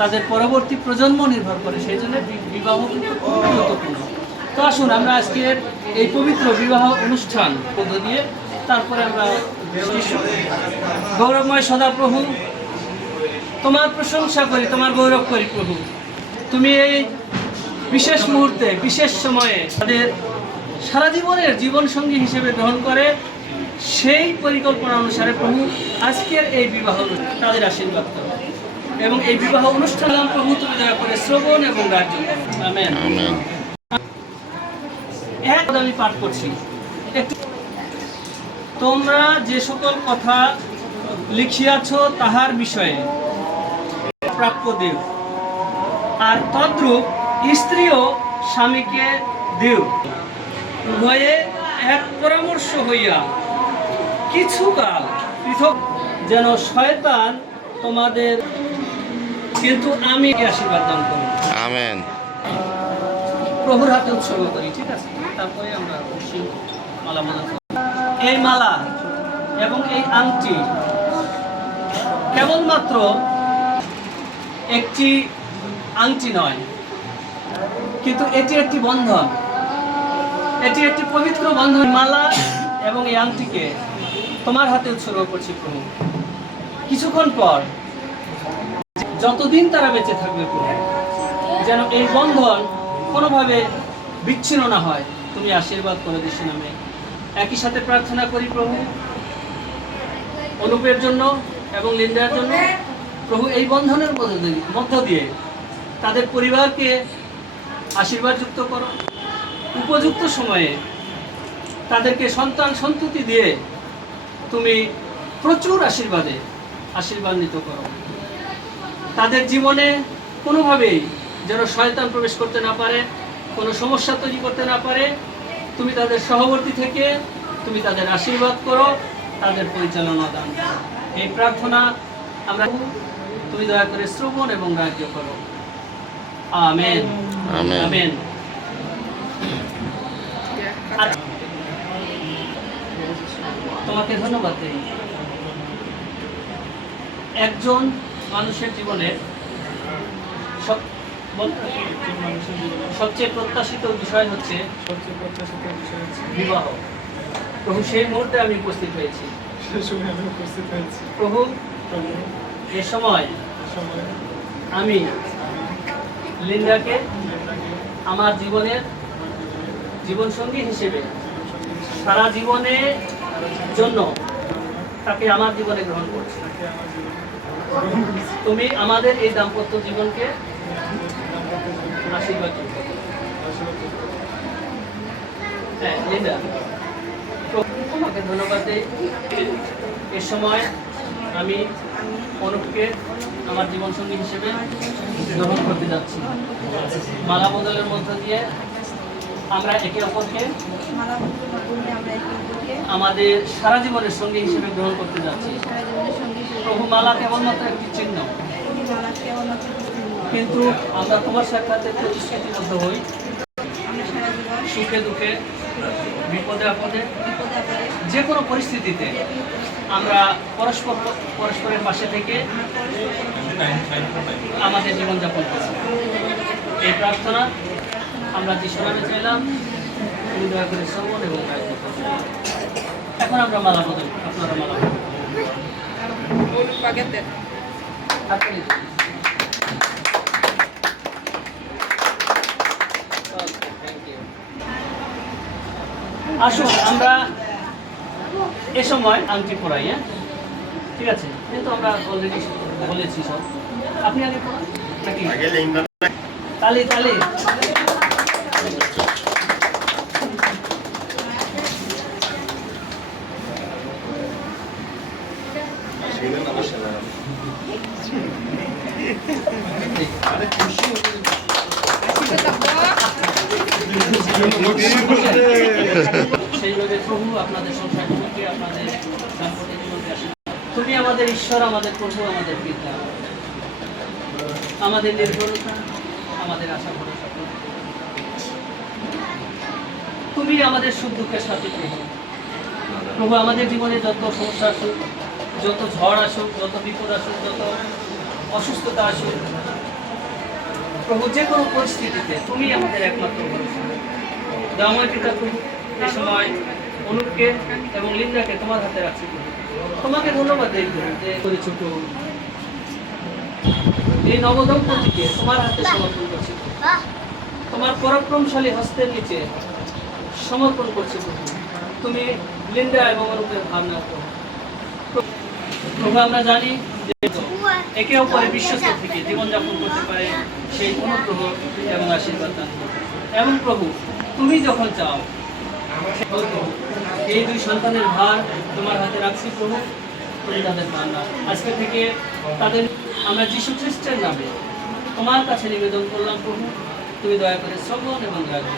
তাদের পরবর্তী প্রজন্ম নির্ভর করে, সেই জন্য বিবাহ কিন্তু খুব গুরুত্বপূর্ণ। তো আসুন আমরা আজকের এই পবিত্র বিবাহ অনুষ্ঠান মধ্য দিয়ে তারপরে আমরা গৌরবময় সদাপ্রভু, তোমার প্রশংসা করি, তোমার গৌরব করি প্রভু। তুমি এই বিশেষ মুহূর্তে, বিশেষ সময়ে তাদের সারা জীবনের জীবনসঙ্গী হিসেবে গ্রহণ করে সেই পরিকল্পনা অনুসারে প্রভু আজকের এই বিবাহ তাদের আশীর্বাদ করো এবং এই বিবাহ অনুষ্ঠান প্রভু তুমি দয়া করে শ্রবণ এবং রাজ্য করো। আমেন। আমি পাঠ করছি, তোমরা যে সকল কথা লিখিয়াছ তাহার বিষয়ে প্রাপ্য দেও, আর তদ্রূপ স্ত্রীও স্বামীকে দেও, উভয়ে এক পরামর্শ হইয়া কিছুকাল পৃথক, যেন শয়তান তোমাদের, কিন্তু আমি আশীর্বাদ দান করব। আমেন। প্রভুর হাতে উৎসর্গ করি, ঠিক আছে? তারপরে আমরা মালা মালা এই মালা এবং এই আংটি কেবলমাত্র একটি আংটি নয়, কিন্তু এটি একটি বন্ধন, এটি একটি পবিত্র বন্ধন। মালা এবং এই আংটিকে তোমার হাতে উৎসর্গ করছি প্রভু। কিছুক্ষণ পর যতদিন তারা বেঁচে থাকবে প্রভু, যেন এই বন্ধন কোনোভাবে বিচ্ছিন্ন না হয়, তুমি আশীর্বাদ করে দিস নামে। একই সাথে প্রার্থনা করি প্রভু অনুপের জন্য এবং লিন্ডার জন্য। প্রভু এই বন্ধনের মধ্য দিয়ে তাদের পরিবারকে আশীর্বাদযুক্ত করো, উপযুক্ত সময়ে তাদেরকে সন্তান সন্ততি দিয়ে তুমি প্রচুর আশীর্বাদিত করো। তাদের জীবনে কোনোভাবেই যেন শয়তান প্রবেশ করতে না পারে, কোনো সমস্যা তৈরি করতে না পারে। তুমি তাদের সহবর্তী থেকে তুমি তাদের আশীর্বাদ করো, তাদের পরিচালনা দান করো। এই প্রার্থনা আমরা তুমি দয়া করে শ্রবণ এবং রাজ্য করো। Amen, amen. তোমাকে ধন্যবাদ দেই। একজন মানুষের জীবনে সবচেয়ে প্রত্যাশিত বিষয় হচ্ছে বিবাহ। প্রভু সেই মুহূর্তে আমি উপস্থিত হয়েছি। প্রভু এ সময় আমি লিন্ডাকে আমার জীবনসঙ্গী হিসেবে সারা জীবনের জন্য তাকে আমার জীবনে গ্রহণ করছি। তুমি আমাদের এই দাম্পত্য জীবনকে আশীর্বাদ করো। হ্যাঁ লিন্ডা, তোমাকে ধন্যবাদ দেই। এ সময় আমি অনুপকে আমার জীবনসঙ্গী হিসেবে গ্রহণ করতে যাচ্ছি। মালা বদলের মধ্য দিয়ে আমরা একে অপরকে আমাদের সারা জীবনের সঙ্গী হিসেবে গ্রহণ করতে যাচ্ছি। প্রভু মালা কেবলমাত্র একটি চিহ্ন, কিন্তু আমরা তোমার সাক্ষাতে প্রতিশ্রুতিবদ্ধ হই সুখে দুঃখে, বিপদে আপদে, যে কোনো পরিস্থিতিতে আমরা পরস্পরের পাশে থেকে আমাদের জীবনযাপন করছি। এই প্রার্থনা আমরা যিশু নামে চাইলাম, তুমি দয়া করে শ্রবণ এবং রাজ্য করো। এখন আমরা মালা বদল, আপনারা মালা বদল। আসুন আমরা এ সময় আংটি পড়াই। হ্যাঁ ঠিক আছে, যেহেতু আমরা অলরেডি বলেছি সব। আপনি আগে পড়ান নাকি? তালি তালি। সেইভাবে প্রভু আপনাদের সংসার জীবনকে, আপনাদের দাম্পত্য জীবনকে তুমি আমাদের ঈশ্বর, আমাদের প্রভু, আমাদের পিতা, আমাদের নির্ভরতা, আমাদের আশা ভরসা। তুমি আমাদের সুখ দুঃখের সাথে প্রভু। প্রভু আমাদের জীবনে যত সমস্যা আসুক, যত ঝড় আসুক, যত বিপদ আসুক, যত অসুস্থতা আসুক, প্রভু যে কোনো পরিস্থিতিতে তুমি আমাদের একমাত্র ভরসা। দয়াময় পিতা প্রভু, এই সময় অনুপকে এবং লিন্দাকে তোমার হাতে রাখছি প্রভু। তোমাকে ধন্যবাদ দেই প্রভু যে করেছো প্রভু। এই নবদম্পতিকে তোমার হাতে সমর্পণ করছি প্রভু। তোমার পরাক্রমশালী হস্তের নিচে সমর্পণ করছি প্রভু। তুমি লিন্ডা এবং অনুপের ভাবনা প্রভু। প্রভু আমরা জানি যে একে অপরের বিশ্বস্ত থেকে জীবনযাপন করতে পারে সেই অনুগ্রহ এবং আশীর্বাদ দান করো। এবং প্রভু তুমি যখন চাও এই দুই সন্তানের ভার তোমার হাতে রাখছি প্রভু। তুমি তাদের ভার নাও। আজকে থেকে তাদের আমরা যীশু খ্রিস্টের নামে তোমার কাছে নিবেদন করলাম প্রভু। তুমি দয়া করে শ্রবণ এবং রাখবে।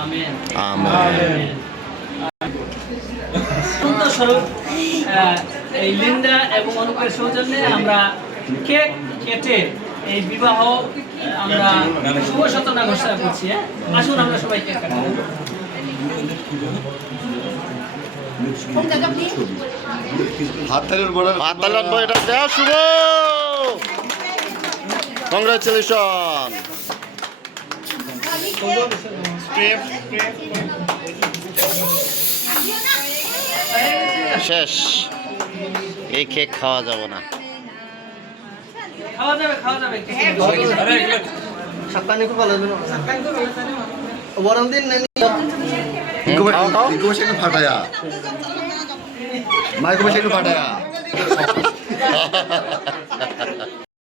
আমেন। আমেন। স্বরূপ এই লিন্ডা এবং অনুপের সৌজন্যে আমরা কেক কেটে এই বিবাহ আমরা শুভ সূচনা ঘোষণা করছি। আসুন আমরা সবাই কেক কাটি। এটা দেওয়া শুভ। কংগ্রাচুলেশন। শেষ। এই কেক খাওয়া যাবে না। খাওয়া যাবে খাওয়া যাবে। Saktan itu kalau dulu. Orang din nani. Iku masih nu fataya. Mai ko masih nu fataya.